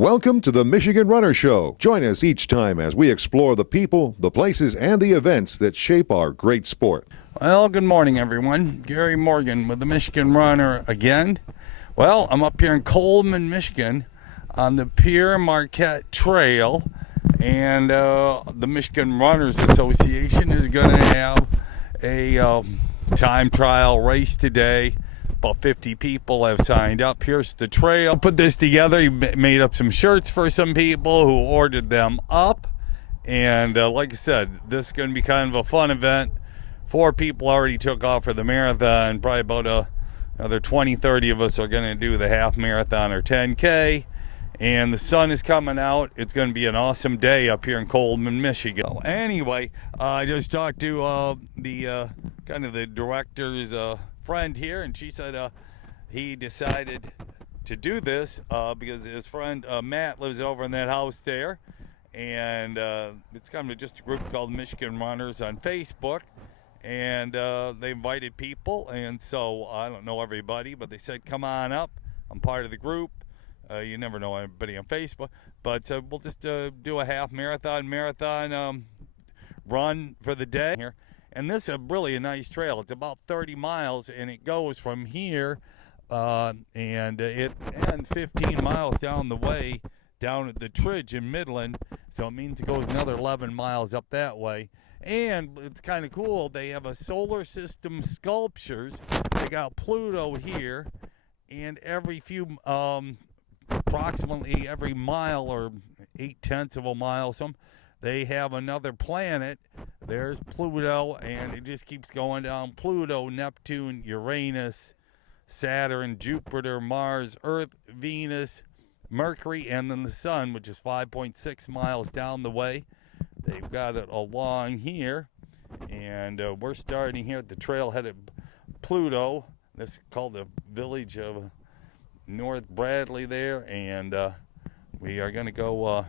Welcome to the Michigan Runner Show. Join us each time as we explore the people, the places, and the events that shape our great sport. Well, good morning, everyone. Gary Morgan with the Michigan Runner again. Well, I'm up here in Coleman, Michigan on the Pere Marquette Trail, and the Michigan Runners Association is going to have a time trial race today. About 50 people have signed up. Here's the trail. Put this together. He made up some shirts for some people who ordered them up. And like I said, this is going to be kind of a fun event. 4 people already took off for the marathon. Probably about another 20, 30 of us are going to do the half marathon or 10K. And the sun is coming out. It's going to be an awesome day up here in Coleman, Michigan. So anyway, I just talked to the kind of the director's friend here, and she said he decided to do this because his friend Matt lives over in that house there, and it's kind of just a group called Michigan Runners on Facebook, and they invited people, and so I don't know everybody, but they said come on up. I'm part of the group. You never know anybody on Facebook, but we'll just do a half marathon run for the day here. And this is really a nice trail. It's about 30 miles, and it goes from here, and it ends 15 miles down the way, down at the Tridge in Midland. So it means it goes another 11 miles up that way. And it's kind of cool. They have a solar system sculptures. They got Pluto here, and every few approximately every mile or 0.8 of a mile, they have another planet. There's Pluto, and it just keeps going down. Pluto, Neptune, Uranus, Saturn, Jupiter, Mars, Earth, Venus, Mercury, and then the sun, which is 5.6 miles down the way. They've got it along here, and we're starting here at the trailhead at Pluto. This is called the village of North Bradley there, and we are going to go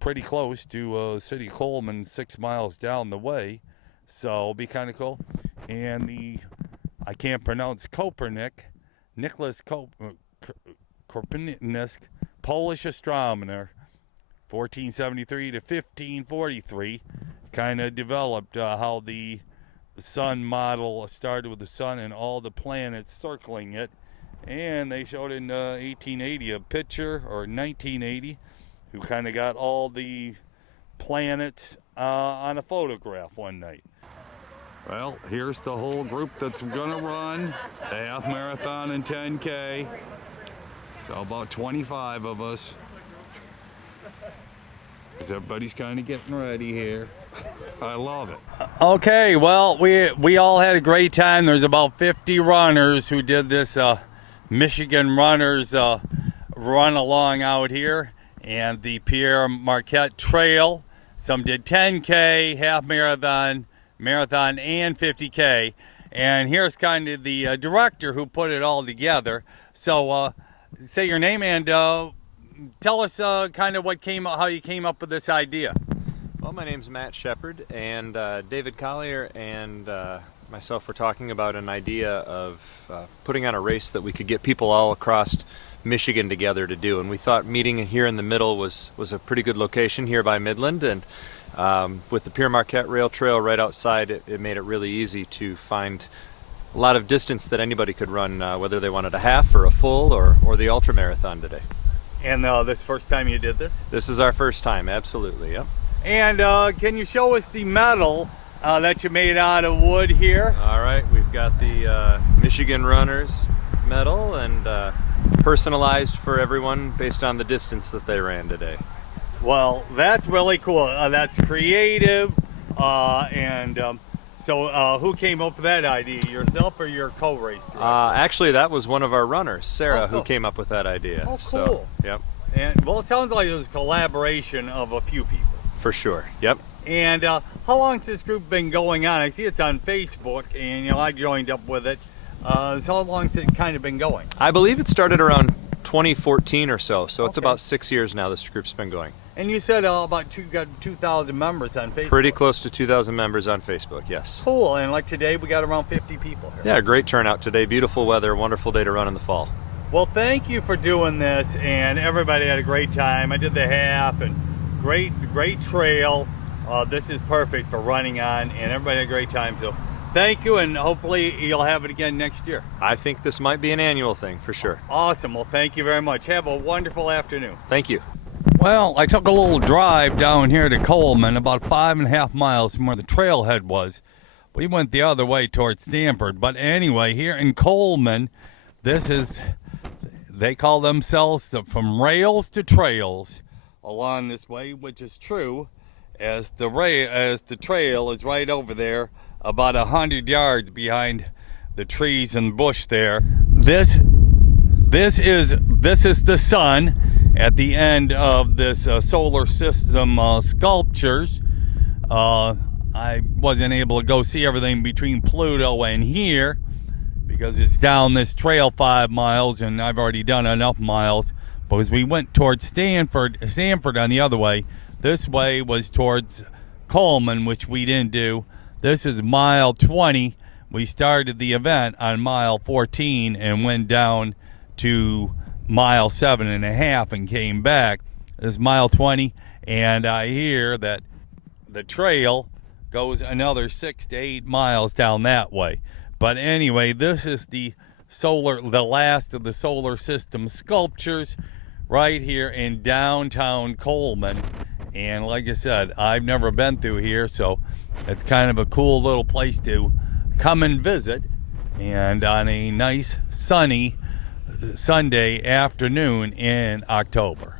pretty close to City Coleman, 6 miles down the way, so it'll be kind of cool. And I can't pronounce Nicholas Copernicus, Polish astronomer, 1473 to 1543, kind of developed how the sun model started with the sun and all the planets circling it. And they showed in 1880 a picture, or 1980, who kind of got all the planets on a photograph one night. Well, here's the whole group that's gonna run the half marathon and 10K. So about 25 of us. Because everybody's kind of getting ready here. I love it. Okay, well, we all had a great time. There's about 50 runners who did this Michigan Runners run along out here, and the Pere Marquette Trail. Some did 10K, half marathon, and 50K. And here's kind of the director who put it all together. So say your name and tell us kind of how you came up with this idea. Well, my name's Matt Shepard, and David Collier and myself were talking about an idea of putting on a race that we could get people all across Michigan together to do, and we thought meeting here in the middle was a pretty good location here by Midland, and with the Pere Marquette Rail Trail right outside, it made it really easy to find a lot of distance that anybody could run, whether they wanted a half or a full or the ultra marathon today. And this first time you did this? This is our first time, absolutely, yep. And can you show us the medal that you made out of wood here? All right, we've got the Michigan Runners medal, and personalized for everyone based on the distance that they ran today. Well, that's really cool. That's creative. So who came up with that idea, yourself or your co-race director? Actually, that was one of our runners, Sarah, cool. Who came up with that idea. Oh, cool. So, yep. And well, it sounds like it was a collaboration of a few people. For sure, yep. And how long has this group been going on? I see it's on Facebook, and I joined up with it. So how long has it kind of been going? I believe it started around 2014 or so, so it's Okay. about 6 years now this group's been going. And you said got 2,000 members on Facebook. Pretty close to 2,000 members on Facebook, yes. Cool, and like today we got around 50 people here. Yeah, great turnout today, beautiful weather, wonderful day to run in the fall. Well, thank you for doing this, and everybody had a great time. I did the half, and great trail. This is perfect for running on, and everybody had a great time. So thank you, and hopefully you'll have it again next year. I think this might be an annual thing for sure. Awesome. Well, thank you very much. Have a wonderful afternoon. Thank you. Well, I took a little drive down here to Coleman, about 5.5 miles from where the trailhead was. We went the other way towards Stanford. But anyway, here in Coleman, they call themselves from rails to trails along this way, which is true, as the trail is right over there, about 100 yards behind the trees and bush there. This is the sun at the end of this solar system sculptures. I wasn't able to go see everything between Pluto and here because it's down this trail 5 miles, and I've already done enough miles. But as we went towards Stanford on the other way, this way was towards Coleman, which we didn't do. This is mile 20. We started the event on mile 14 and went down to mile 7.5 and came back. This is mile 20, and I hear that the trail goes another 6 to 8 miles down that way. But anyway, this is the last of the solar system sculptures right here in downtown Coleman. And like I said, I've never been through here, so it's kind of a cool little place to come and visit. And on a nice sunny Sunday afternoon in October.